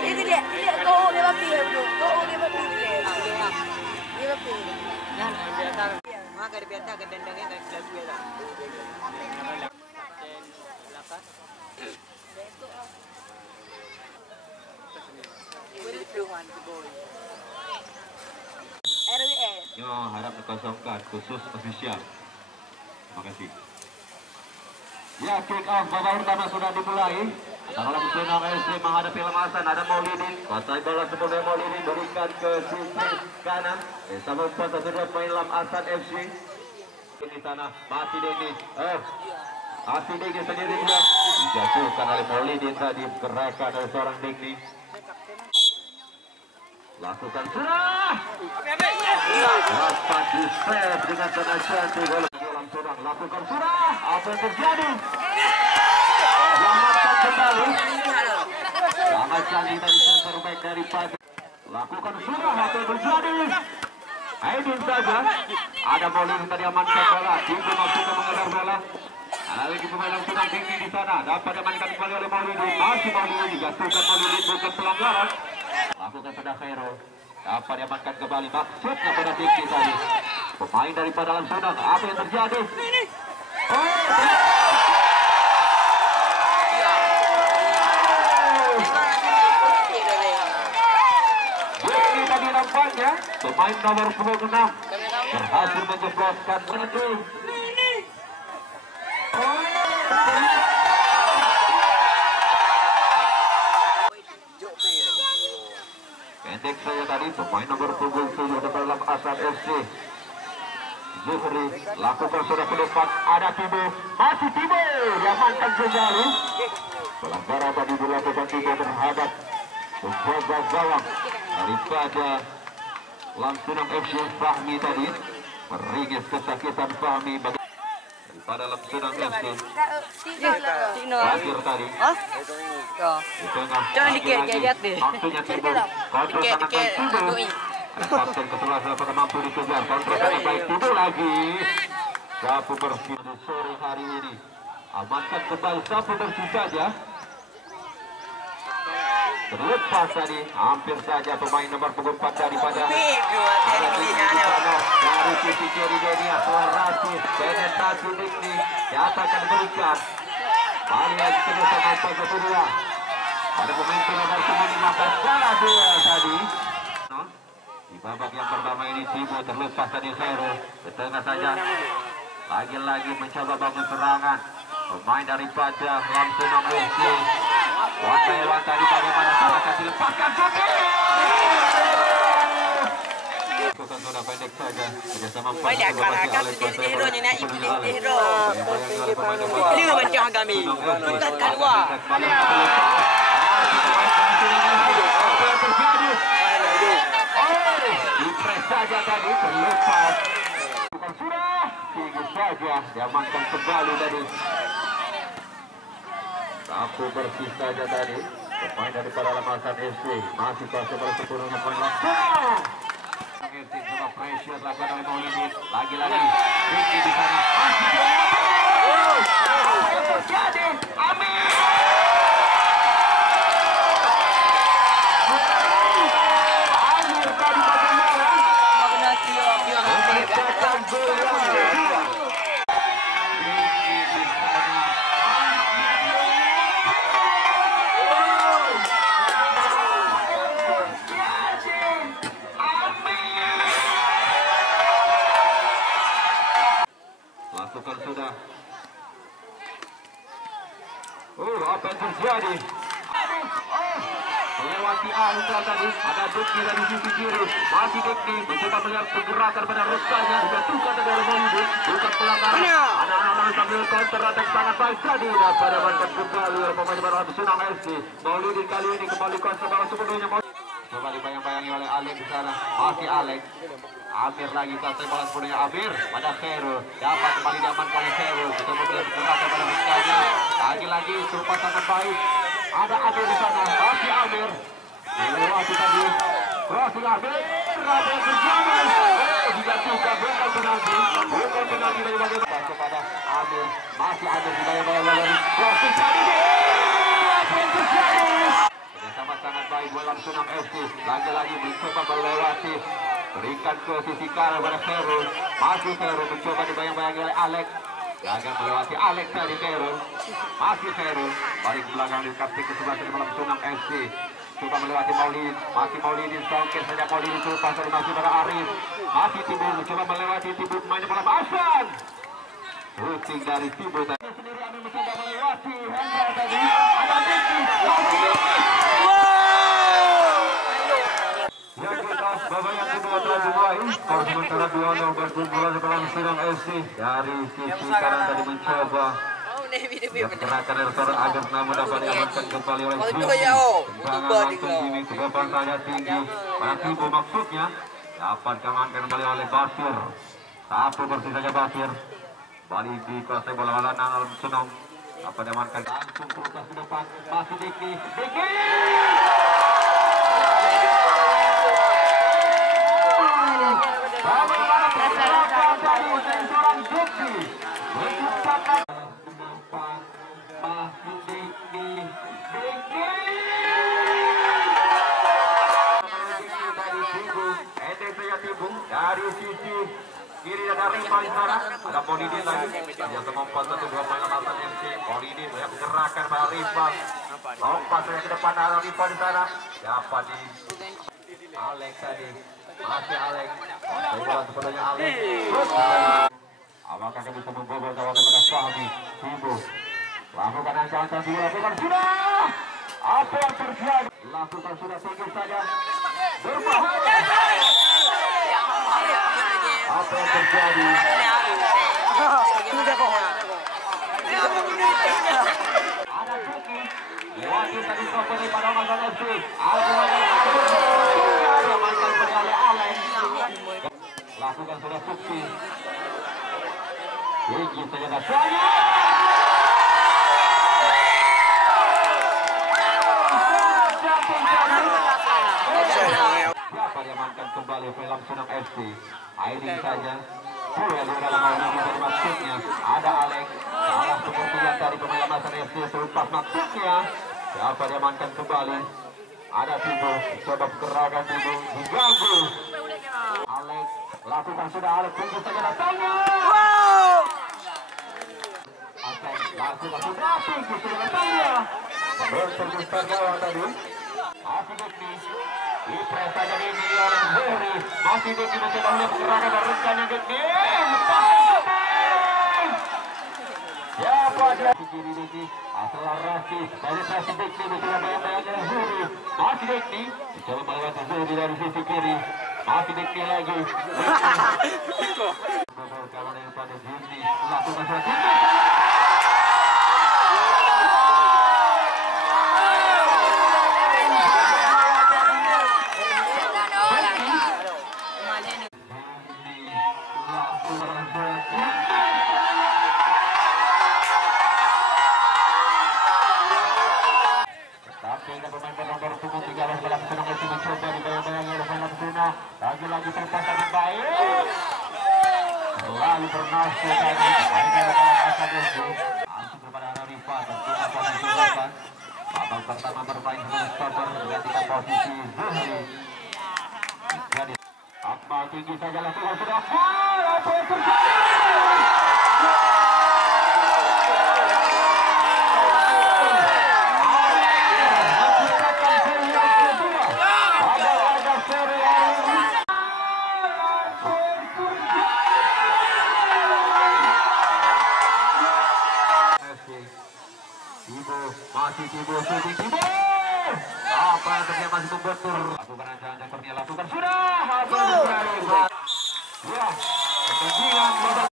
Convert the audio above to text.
Ini dia kau dia mati bro. Kau dia mati dia. Dia mati. Yan, biasa. Maka biasa kedendangnya kayak kelas biasa. Yo, harap dikosongkan khusus official. Terima kasih. Ya, kick off babak pertama sudah dimulai. Dalam Sunang FC menghadapi Lemasan, ada Maulidin. Kuasai bola sebelumnya Maulidin berikan ke sisi kanan. Bersama kuasa sudah main Lam Asan FC. Di sana masih Dennis. Masih Dennis sendiri juga dijatuhkan oleh Maulidin tadi, gerakan dari seorang Dennis. Lakukan surah. Dapat di save dengan sangat cantik oleh dalam Sunang. Lakukan surah. Apa yang terjadi? Selamatkan kembali. Sangat cantik dari center back daripada. Lakukan surah. Apa yang terjadi? Aidin saja. Ada Maulidin tadi amankan bola. Tinggi maksudnya mengejar bola. Ada lagi pemain yang sedang tinggi di sana. Dapat diamankan kembali oleh Maulidin. Masih Maulidin. Dijatuhkan Maulidin bukan pelanggaran. Lakukan pada Khairul. Dapat diamankan kembali. Maksudnya pada tinggi tadi. Pemain daripada Lam Sunang. Apa yang terjadi? Ini tadi nampaknya pemain nomor 26 berhasil menjebloskan itu. Pendek saja tadi pemain nomor 27 depan Lam Asan FC. Zuhri lakukan sudah ke depan, ada Tibo, masih Tibo diamankan kembali. Pelanggaran tadi dilakukan Tibo terhadap penjaga gawang daripada Lam Sunang FC. Fahmi tadi meringis kesakitan Fahmi daripada Lam Sunang FC. Akhir tadi di tengah Lihat deh. waktunya Tibo kontrol sangat Tibo. Kapten ke-11 apakah mampu dikejar, kontrol sangat baik Tibo lagi. Sapu bersih di sore hari ini. Amankan kembali sapu bersih saja. Terlepas tadi hampir saja pemain nomor 24 daripada dari sisi kiri Denia akselerasi penetrasi Dikni diatakan berikan balik lagi ke depan saja kedua. Ada pemain nomor 15 salah dua tadi. Di babak yang pertama ini Tibo terlepas tadi Khairul ke tengah saja. Lagi-lagi mencoba bangun serangan pemain daripada Lam Sunang FC. Wantai tadi bagaimana salah kasih lepaskan Suki. Bukan sudah pendek saja kerjasama Banyak kalahkan sendiri hero nya naik hero. Ini bancah kami. Bukan keluar. Apa yang terjadi? Dipres saja tadi terlepas. Bukan sudah tinggi saja diamankan kembali tadi. Sapu bersih saja tadi pemain daripada Lam Asan FC masih kuasa sepenuhnya pemain Lam Sunang FC. Coba pressure dilakukan oleh Maulidin lagi-lagi Ricky di sana masih apa yang terjadi? Amin akhir tadi bagaimana memecahkan bola. Lakukan sudah. Apa yang terjadi? Melewati Altra tadi, ada Dikni dari sisi kiri, masih Dikni mencoba melihat pergerakan pada Rustanya, dijatuhkan dari Maulidin, bukan pelanggaran. Ada anak-anak sambil counter attack sangat baik tadi, dapat diamankan kembali oleh pemain Lam Sunang FC. Maulidin kali ini kembali kuasa bola sepenuhnya. Coba dibayang-bayangi oleh Alek di sana, masih Alek. Amir lagi kuasa bola sepenuhnya Amir pada Khairul, dapat kembali diamankan oleh Khairul. Kita melihat pergerakan pada Rustanya, lagi-lagi serupa sangat baik. Ada Amir di sana, masih Amir. Melewati tadi, crossing Amir, apa yang terjadi? Dijatuhkan bukan penalti dari bagaimana. masih ada di bayang-bayang crossing tadi. Sama sangat baik bola Sunam FC. Lagi-lagi mencoba melewati, berikan ke sisi kanan pada Feru. Masih Feru mencoba dibayang-bayangi oleh Alex. Gagal melewati Alex dari Feru. Masih Feru balik ke belakang di kapten ke-11 dari bola Sunam FC. Coba melewati Maulid, masih Maulidin songket saja Maulidin terlepas dari masih pada Arif. Masih Tibur, coba melewati Tibur main bola Hasan. Shooting dari Tibur tadi sendiri Amin mencoba melewati Hendra tadi. Ada Diki. Yang kita babak yang kedua telah dimulai. Skor sementara 2-0 berguna dalam Sunam FC. Dari sisi kanan tadi mencoba gerakan restoran agar namun dapat diamankan kembali oleh Jimmy. Tendangan langsung Jimmy ke depan saja tinggi pada Tibo maksudnya. Dapat diamankan kembali oleh Basir. Satu bersih saja Basir. Balik di kuasai bola bola Alam Sunam. Dapat diamankan langsung terutas ke depan. Masih Diki. Diki. Bagaimana pergerakan dari seorang Diki menciptakan masih Diki. Dari Tibu, Tibu dari sisi kiri ada Rifan di sana, ada Polidin lagi yang sempat satu dua pengamatan MC. Polidin banyak gerakan pada Rifan, lompat saya ke depan ada Rifan di sana. Siapa di Alex tadi, masih Alex, bola sebenarnya Alex. Apakah bisa membobol gawang kepada Fahmi? Tibu lakukan ancaman dilakukan sudah. Apa yang terjadi? Lakukan sudah tinggi saja. Berbahaya. Apa yang terjadi? Ada Diki. Lewati tadi koperi pada Mantan FC. Ada mantan oleh Alex. Lakukan sudah Sukti. Tinggi saja dasarnya. Siapa diamankan kembali film Sunam FC? Aiding saja. Duel di dalam dari maksudnya. Ada Alex. Salah seperti yang dari pemain Masan FC terlepas maksudnya. Siapa diamankan kembali? Ada Tibu. Coba gerakan Tibu. Diganggu. Alex. Lakukan sudah Alex. Tunggu saja datangnya. Lakukan sudah tinggi sudah datangnya. Berteruskan gawang tadi. Masih Diki. Dipres saja Diki oleh Zuhri. Masih Diki mencoba melihat gerakan dan rencana Diki. Siapa dia? Kiri Diki. Akselerasi dari Masih Diki mencoba bayang-bayang oleh Zuhri. Masih Diki. Mencoba melewati Zuhri dari sisi kiri. Masih Diki lagi. Kawan yang pada Jimmy. Lakukan suatu. Lagi-lagi terpasang baik. Lalu bernasib tadi. Langsung kepada Arifa. Tentunya posisi depan. Babak pertama bermain sebelum stopper. Menggantikan posisi Zuhri. Jadi Akmal tinggi saja lakukan sudah. Apa yang terjadi? Masih Tibo, shooting Tibo. Apa yang terjadi masih membentur. Lakukan ancaman sepertinya lakukan sudah. Ya, kepentingan